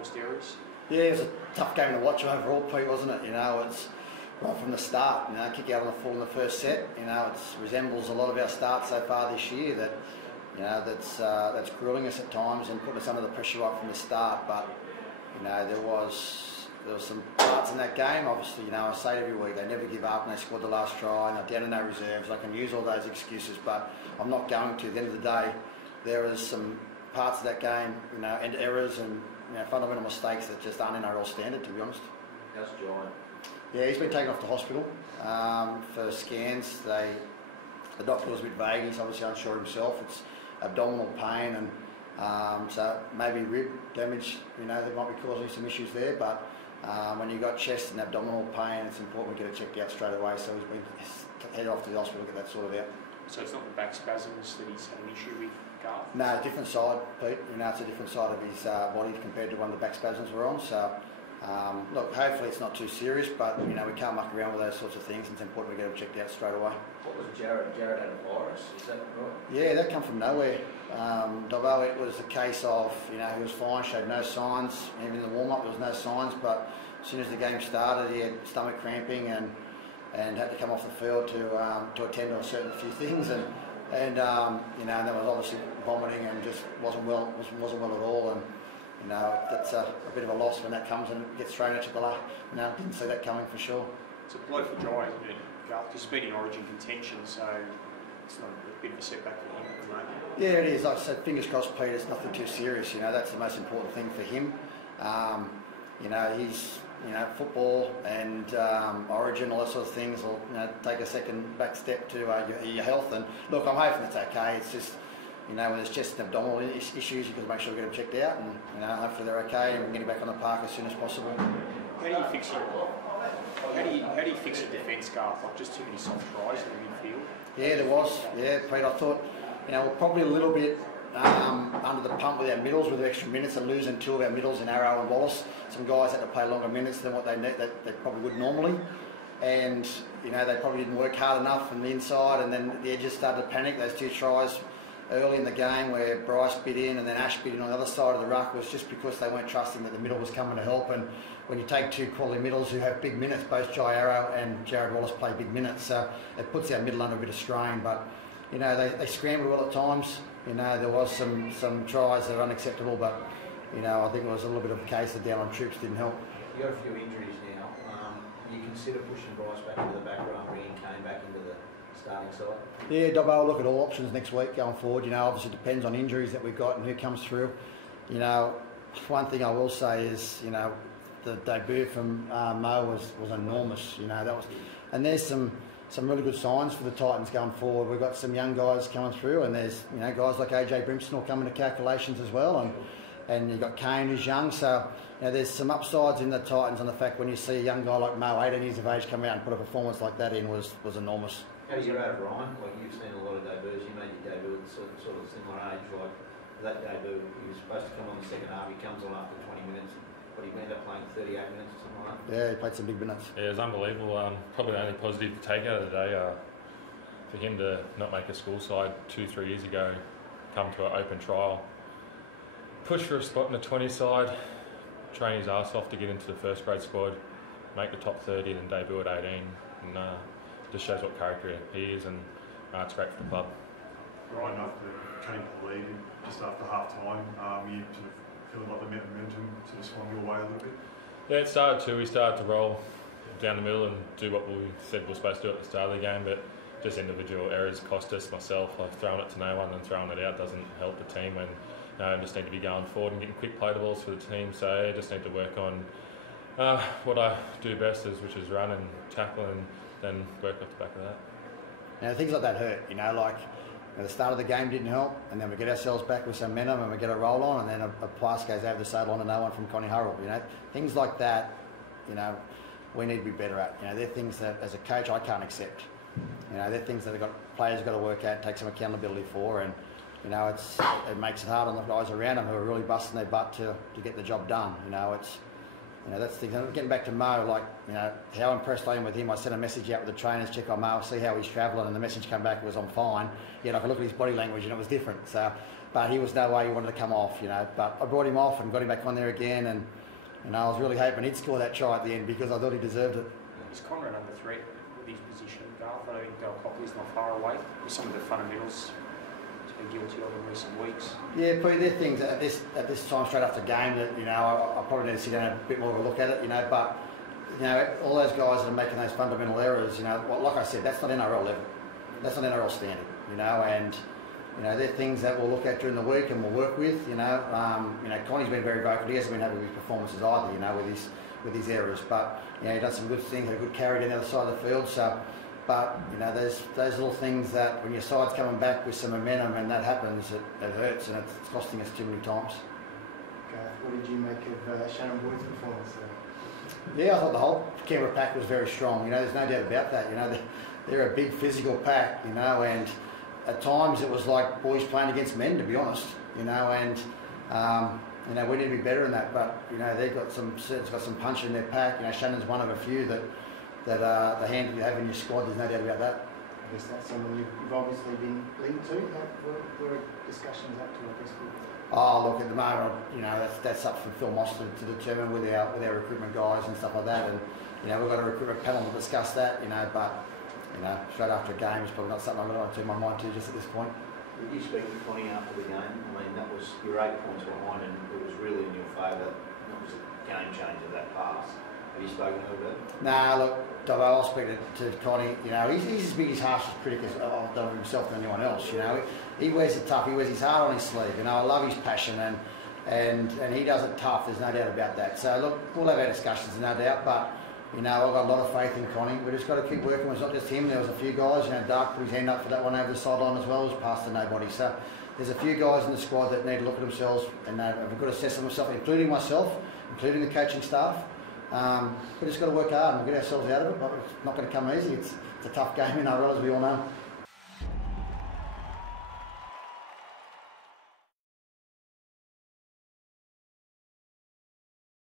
forced errors. Yeah, it was a tough game to watch overall, Pete, wasn't it? You know, it's right from the start. You know, kick out on the full in the first set. You know, it resembles a lot of our starts so far this year. That you know, that's grueling us at times and putting us under the pressure right from the start. But you know, there was some parts in that game. Obviously, you know, I say it every week, they never give up and they scored the last try and they're down in their reserves. I can use all those excuses, but I'm not going to. At the end of the day, there is some parts of that game, you know, and errors and fundamental mistakes that just aren't NRL standard, to be honest. How's Giant? Yeah, he's been taken off to hospital for scans. The doctor was a bit vague. He's obviously unsure himself. It's abdominal pain and so maybe rib damage. You know, that might be causing some issues there. But when you've got chest and abdominal pain, it's important we get it checked out straight away. So he's been headed off to the hospital to get that sorted out. So it's not the back spasms that he's had an issue with, Garth? No, different side, Pete. You know, it's a different side of his body compared to one of the back spasms we're on. So, look, hopefully it's not too serious, but, you know, we can't muck around with those sorts of things. It's important we get them checked out straight away. What was Jared? Jared had a virus, is that right? Yeah, that come from nowhere. Dobbo, it was a case of, you know, he was fine, showed no signs. Even in the warm-up, there was no signs, but as soon as the game started, he had stomach cramping and had to come off the field to attend to a certain few things. And you know, and there was obviously vomiting and just wasn't well at all. And you know, that's a bit of a loss when that comes and gets thrown at you. You know, didn't see that coming for sure. It's a blow for dry, isn't it, Garth? Because he's been in Origin contention, so it's not a bit of a setback for him at the moment. Yeah, it is. Like I said, fingers crossed, Pete. It's nothing too serious. You know, that's the most important thing for him. You know, he's football and Origin, all those sort of things will take a second back step to your health. And look, I'm hoping it's okay. It's just, you know, when there's chest and abdominal issues, you can make sure we get them checked out, and you know, hopefully they're okay, and we can get him back on the park as soon as possible. How do you fix it? How do you fix a defence, Garth? Like just too many soft tries in the midfield. Yeah, there was. Yeah, Pete. I thought, you know, we're probably a little bit under the pump with our middles with extra minutes and losing two of our middles in Arrow and Wallace. Some guys had to play longer minutes than what they probably would normally, and you know, they probably didn't work hard enough from the inside, and then the edges started to panic. Those two tries early in the game where Bryce bit in and then Ash bit in on the other side of the ruck was just because they weren't trusting that the middle was coming to help. And when you take two quality middles who have big minutes, both Jai Arrow and Jared Wallace play big minutes, so it puts our middle under a bit of strain. But you know, they scrambled well at times. You know, there was some tries that are unacceptable, but you know, I think it was a little bit of a case of down on troops didn't help. You got a few injuries now. You consider pushing Bryce back into the back row and bringing Kane back into the starting side? Yeah, Dobbo, I'll look at all options next week going forward. You know, obviously it depends on injuries that we've got and who comes through. You know, one thing I will say is, you know, the debut from Mo was enormous. You know, that was, and there's some really good signs for the Titans going forward. We've got some young guys coming through, and there's, you know, guys like AJ Brimson will come into calculations as well, and you've got Kane who's young, so you know, there's some upsides in the Titans on the fact when you see a young guy like Mo, 18 years of age, come out and put a performance like that in was enormous. How do you rate Ryan? Like, you've seen a lot of debuts. You made your debut at sort of similar age. Like that debut, he was supposed to come on the second half. He comes on after 20 minutes. But he ended up playing 38 minutes or something like that. Yeah, he played some big minutes. Yeah, it was unbelievable. Probably the only positive to take out of the day for him to not make a school side 2-3 years ago, come to an open trial, push for a spot in the 20 side, train his ass off to get into the first grade squad, make the top 30 and debut at 18. And just shows what character he is, and it's great for the club. Right enough to came to the lead just after half time. You sort of feeling like the momentum sort of swung your way a little bit? Yeah, it started to. We started to roll down the middle and do what we said we were supposed to do at the start of the game, but just individual errors cost us. Myself, I've thrown it to no one, and throwing it out doesn't help the team when I just need to be going forward and getting quick play the balls for the team. So I just need to work on what I do best, which is run and tackle, and then work off the back of that. Now, things like that hurt, you know, like at the start of the game didn't help, and then we get ourselves back with some momentum and we get a roll on, and then a pass goes over the sideline to no one from Connie Hurrell. You know, things like that, you know, we need to be better at. You know, they're things that as a coach I can't accept. You know, they're things that players have got to work at, take some accountability for, and you know, it makes it hard on the guys around them who are really busting their butt to get the job done. You know, that's the thing. Getting back to Mo, like, you know, how impressed I am with him. I sent a message out with the trainers, check on Mo, see how he's travelling, and the message came back, it was, I'm fine. Yet I could look at his body language and it was different. So but he was no way he wanted to come off, you know. But I brought him off and got him back on there again, and you know, I was really hoping he'd score that try at the end because I thought he deserved it. Is Conrad under threat with his position, Garth? I don't think Del Copley's not far away with some of the fundamentals he's been guilty of in recent weeks. Yeah, Pete, there are things at this time straight after game that, you know, I probably need to sit down and have a bit more of a look at it, you know, but you know, all those guys that are making those fundamental errors, you know, well, like I said, that's not NRL level. That's not NRL standard, you know, and you know, they're things that we'll look at during the week and we'll work with, you know. Connie's been very vocal. He hasn't been happy with his performances either, you know, with his errors. But you know, he done some good things, had a good carry down the other side of the field. So, but you know, there's those little things that when your side's coming back with some momentum and that happens, it hurts and it's costing us too many times. Garth, what did you make of Shannon Boyd's performance there? Yeah, I thought the whole Canberra pack was very strong. You know, there's no doubt about that. You know, they're a big physical pack. You know, and at times it was like boys playing against men, to be honest. You know, and you know, we need to be better than that. But you know, they've got some punch in their pack. You know, Shannon's one of a few that the hand that you have in your squad. There's no doubt about that. I guess that's someone you've obviously been linked to. Where are discussions up to, I guess? Oh, look, at the moment, you know, that's up for Phil Moss to determine with our recruitment guys and stuff like that. And you know, we've got a recruitment panel to discuss that. You know, but you know, straight after a game is probably not something I'm going to turn my mind to just at this point. Did you speak to Connie after the game? I mean, that was your 8 points behind, and it was really in your favour. It was a game changer, that pass. Have you spoken to her about it? Nah, look, Dobbo, I'll speak to Connie. You know, he's as big as harshest critic as I've done of himself than anyone else. You know, he wears it tough. He wears his heart on his sleeve. You know, I love his passion and he does it tough. There's no doubt about that. So look, we'll have our discussions, no doubt. But you know, I've got a lot of faith in Connie. We just got to keep working. It's not just him. There was a few guys. You know, Dark put his hand up for that one over the sideline as well. It was passed to nobody. So there's a few guys in the squad that need to look at themselves and have a good assessment of themselves, including myself, including the coaching staff. We just got to work hard and get ourselves out of it. But it's not going to come easy. It's a tough game in NRL, as we all know.